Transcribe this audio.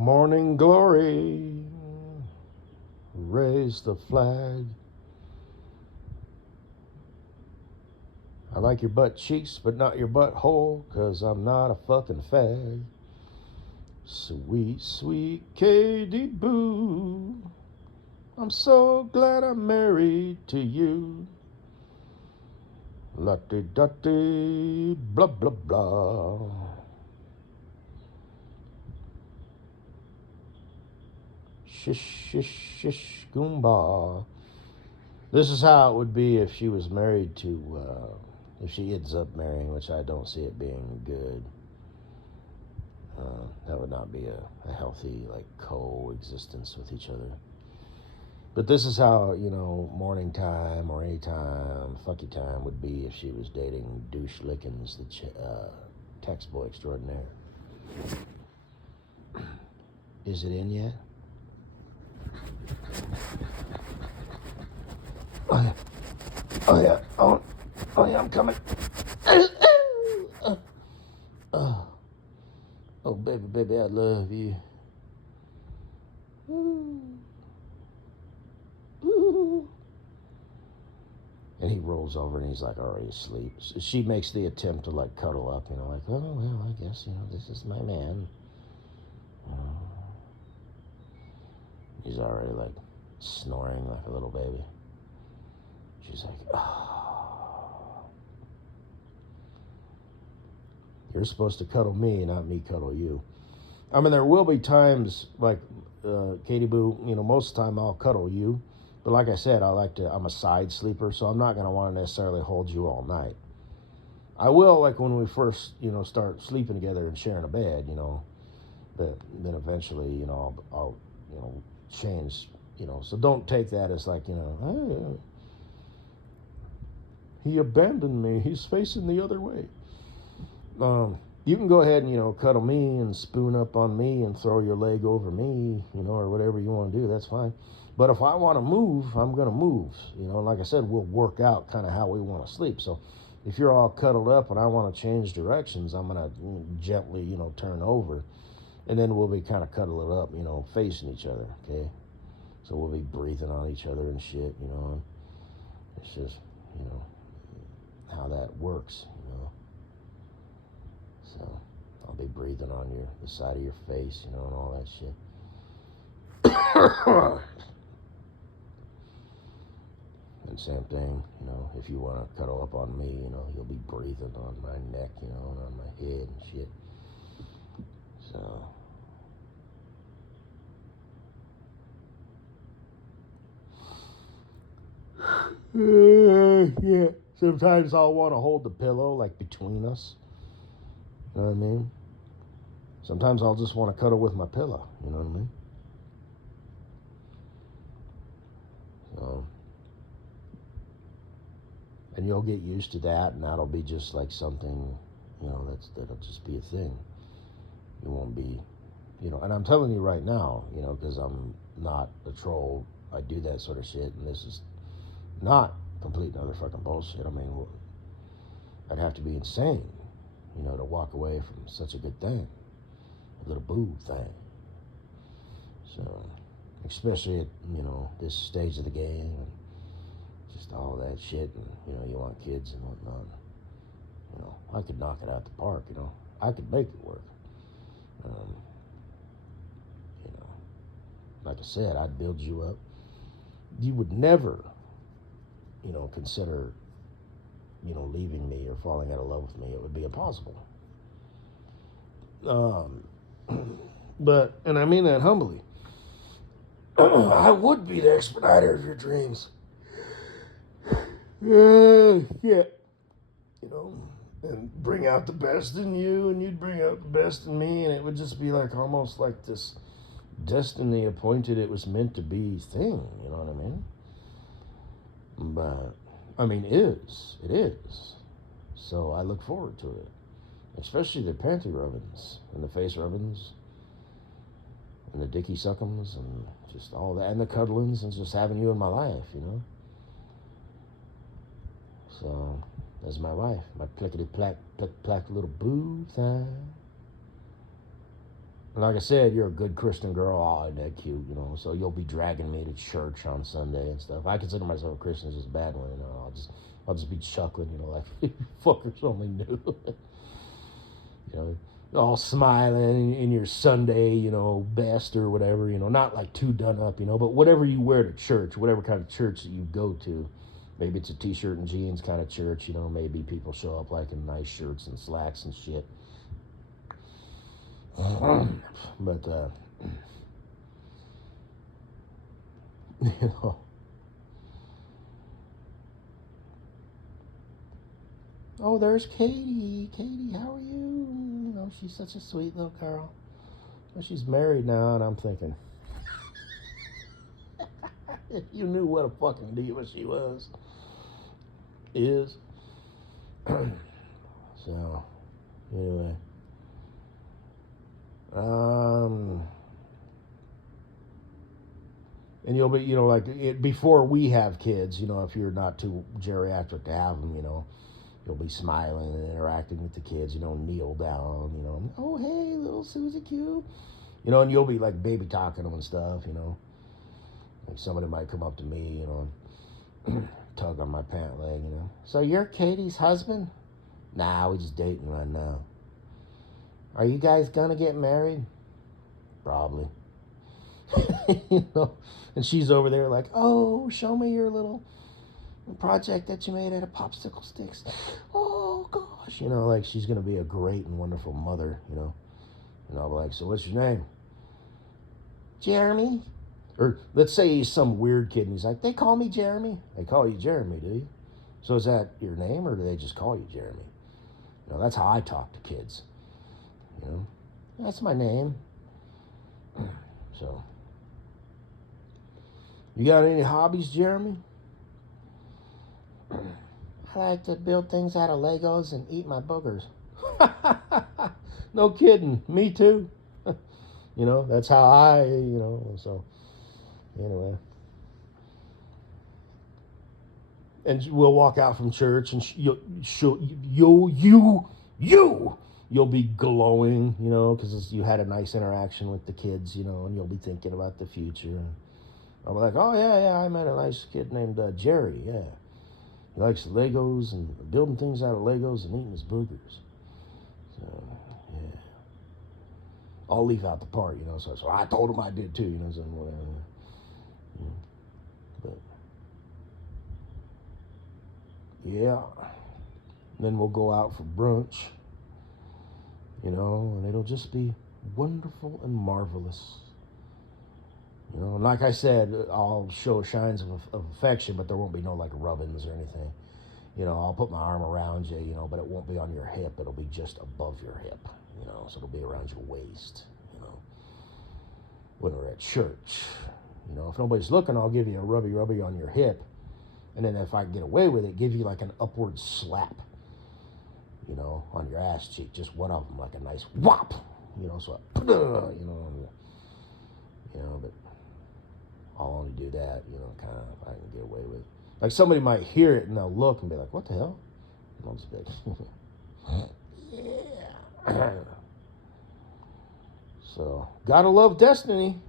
Morning glory, raise the flag. I like your butt cheeks, but not your butthole, 'cause I'm not a fucking fag. Sweet, sweet Katie Boo, I'm so glad I'm married to you. Lutty-dutty, blah, blah, blah. Shish, shish, shish, goomba. This is how it would be if she was married to, if she ends up marrying, which I don't see it being good. That would not be a healthy, like, coexistence with each other. But this is how, morning time or any time, fucky time would be if she was dating Douche Lickens, the text boy extraordinaire. Is it in yet? Oh, yeah. Oh, yeah. Oh yeah, I'm coming. Oh, baby, I love you. And he rolls over and he's like already asleep. So she makes the attempt to like cuddle up, like, oh, well, I guess, this is my man. He's already like snoring like a little baby. She's like, oh. You're supposed to cuddle me, not me cuddle you. I mean, there will be times like Katie Boo, most of the time I'll cuddle you. But like I said, I'm a side sleeper, so I'm not going to want to necessarily hold you all night. I will, like when we first, start sleeping together and sharing a bed, but then eventually, I'll change, so don't take that as like, hey, he abandoned me. He's facing the other way. You can go ahead and, cuddle me and spoon up on me and throw your leg over me, or whatever you want to do. That's fine. But if I want to move, I'm going to move. Like I said, we'll work out kind of how we want to sleep. So if you're all cuddled up and I want to change directions, I'm going to gently, turn over. And then we'll be kind of cuddled up, facing each other, okay? So we'll be breathing on each other and shit, It's just, how that works, So I'll be breathing on the side of your face, and all that shit. And same thing, if you want to cuddle up on me, you'll be breathing on my neck, and on my head and shit. So. Yeah. Sometimes I'll want to hold the pillow, like, between us. You know what I mean? Sometimes I'll just want to cuddle with my pillow. You know what I mean? So, and you'll get used to that, and that'll be just like something, that'll just be a thing. It won't be, and I'm telling you right now, because I'm not a troll. I do that sort of shit, and this is not complete and utter fucking bullshit. I mean, I'd have to be insane, to walk away from such a good thing, a little boo thing. So, especially at, this stage of the game, and just all that shit, and, you want kids and whatnot. I could knock it out the park, I could make it work. Like I said, I'd build you up. You would never, consider, leaving me or falling out of love with me. It would be impossible. But, and I mean that humbly, I would be the expediter of your dreams. Yeah. And bring out the best in you, and you'd bring out the best in me, and it would just be like almost like this destiny appointed, it was meant to be thing, you know what I mean? But, I mean, it is. So I look forward to it. Especially the panty rubbings, and the face rubbings, and the dicky suckums, and just all that, and the cuddlings, and just having you in my life, So, that's my wife, my plickety-plack, plick-plack little boo thing. And like I said, you're a good Christian girl. Oh, isn't that cute, So you'll be dragging me to church on Sunday and stuff. I consider myself a Christian, it's just a bad one, I'll just be chuckling, like fuckers only knew. you know, all smiling in your Sunday, best or whatever, not like too done up, but whatever you wear to church, whatever kind of church that you go to. Maybe it's a t-shirt and jeans kind of church, maybe people show up like in nice shirts and slacks and shit. But, you know, oh, there's Katie. Katie, how are you? She's such a sweet little girl. Well, she's married now, and I'm thinking, if you knew what a fucking diva she is. So, anyway. And you'll be, before we have kids, if you're not too geriatric to have them, you'll be smiling and interacting with the kids, kneel down, oh, hey, little Susie Q, and you'll be like baby talking them and stuff, like somebody might come up to me, and tug on my pant leg, So you're Katie's husband? Nah, we're just dating right now. Are you guys gonna get married? Probably. And she's over there like, oh, show me your little project that you made out of popsicle sticks. Oh gosh, like she's gonna be a great and wonderful mother, And I'll be like, so what's your name? Jeremy. Or let's say he's some weird kid and he's like, they call me Jeremy. They call you Jeremy, do you? So is that your name or do they just call you Jeremy? That's how I talk to kids. That's my name. So, you got any hobbies, Jeremy? I like to build things out of Legos and eat my boogers. No kidding. Me too. That's how I, so anyway. And we'll walk out from church and you'll be glowing, because you had a nice interaction with the kids, and you'll be thinking about the future. And I'll be like, oh, yeah, I met a nice kid named Jerry, yeah. He likes Legos and building things out of Legos and eating his burgers. So, yeah. I'll leave out the part, so I told him I did too, so whatever. But, yeah. Then we'll go out for brunch. And it'll just be wonderful and marvelous. And like I said, I'll show signs of affection, but there won't be no like rubbings or anything. I'll put my arm around you, but it won't be on your hip. It'll be just above your hip, so it'll be around your waist, when we're at church. If nobody's looking, I'll give you a rubby on your hip. And then if I can get away with it, give you like an upward slap. On your ass cheek, just one of them, like a nice whop, so I, but I'll only do that, kind of, if I can get away with it. Like somebody might hear it and they'll look and be like, what the hell? And I'll just be like, yeah. So, gotta love Destiny.